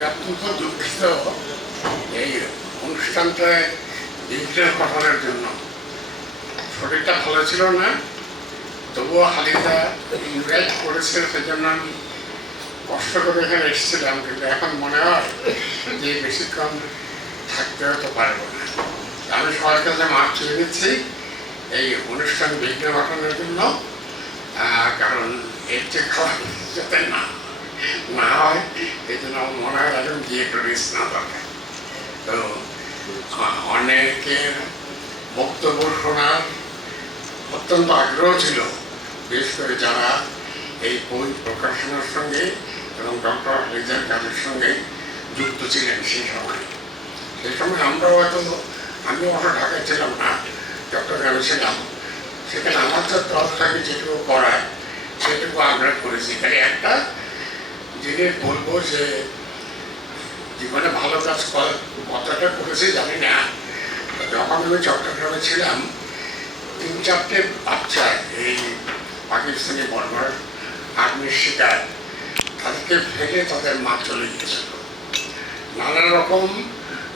অত্যন্ত দুঃখিত এই অনুষ্ঠানটায় বিঘ্নের ঘটনার জন্য। শরীরটা ভালো ছিল না, তবুও হালিদা ইনভাইট করেছে সেজন্য আমি কষ্ট করে এখানে এসেছিলাম, কিন্তু এখন মনে হয় যে বেশিক্ষণ থাকতে হয়তো পারব না। আমি সবার কাছে মাপ চেয়ে নিচ্ছি এই অনুষ্ঠান বিঘ্ন ঘটানোর জন্য কারণ এর যে খাওয়া যাতে না না হয় এই জন্য আমার মনে হয় এখন গিয়ে একটু না দরকার তো অনেকের বক্তব্য শোনার অত্যন্ত আগ্রহ ছিল বিশেষ করে যারা এই বই প্রকাশনার সঙ্গে এবং ডক্টর হালিজার কাজের সঙ্গে যুক্ত ছিলেন সেই সময় সেই সময় আমরাও হয়তো আমি অত ঢাকায় ছিলাম না চট্টগ্রামে ছিলাম সেখানে আমার তো তরফ থেকে যেটুকু করায় সেটুকু আমরা করেছি খালি একটা জিনিস বলব যে জীবনে ভালো কাজ কতটা করেছি, জানি না। যখন আমি চট্টগ্রামে ছিলাম, তিন চারটে বাচ্চা এই পাকিস্তানি বর্বর আর্মির শিকার। তাদেরকে ফেলে তাদের মা চলে গিয়েছিল নানা রকম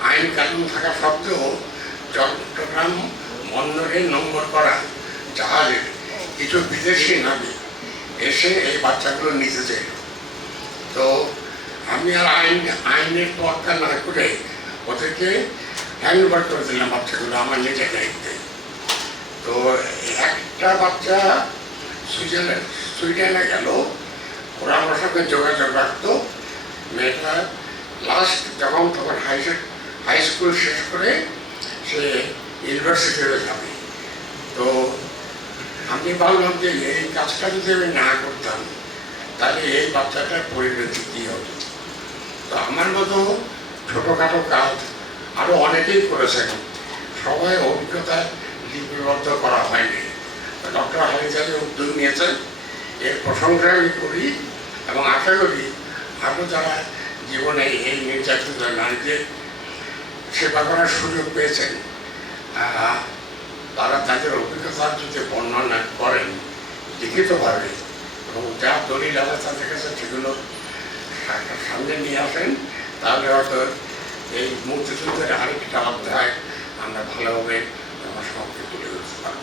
আইন কানুন থাকা সত্ত্বেও চট্টগ্রাম বন্দরে নম্বর করা জাহাজে কিছু বিদেশি নাবিক এসে এই বাচ্চাগুলো নিতে চাইল। তো আমি আর আইন, আইনের তোয়াক্কা না করে ওদেরকে হ্যান্ডওভার করে দিলাম বাচ্চাগুলো আমার নিজের দায়িত্বে। তো একটা বাচ্চা সুইজারল্যান্ড, সুইডেনে গেল, ওরা আমার সঙ্গে যোগাযোগ রাখতো। মেয়েটা লাস্ট যখন তখন হাই হাই স্কুল শেষ করে সে ইউনিভার্সিটিতে যাবে। তো আমি ভাবলাম যে এই কাজটা যদি আমি না করতাম তাহলে এই বাচ্চাটার পরিণতি কী হবে? তো আমার মতো ছোটোখাটো কাজ আরও অনেকেই করেছেন সবাই অভিজ্ঞতা লিপিবদ্ধ করা হয়নি। ডক্টর হালিজালি উদ্যোগ নিয়েছেন এর প্রশংসা আমি করি এবং আশা করি আরও যারা জীবনে এই নির্যাতিত নারীদের সেবা করার সুযোগ পেয়েছেন তারা তাদের অভিজ্ঞতা যদি বর্ণনা করেন, লিখিতভাবে এবং যা দলিল আছে তাদের কাছে সেগুলো সামনে নিয়ে আসেন, তাহলে হয়তো এই মুক্তিযুদ্ধের আরেকটা অধ্যায় আমরা ভালোভাবে আমার সমাজকে তুলে ধরতে পারব।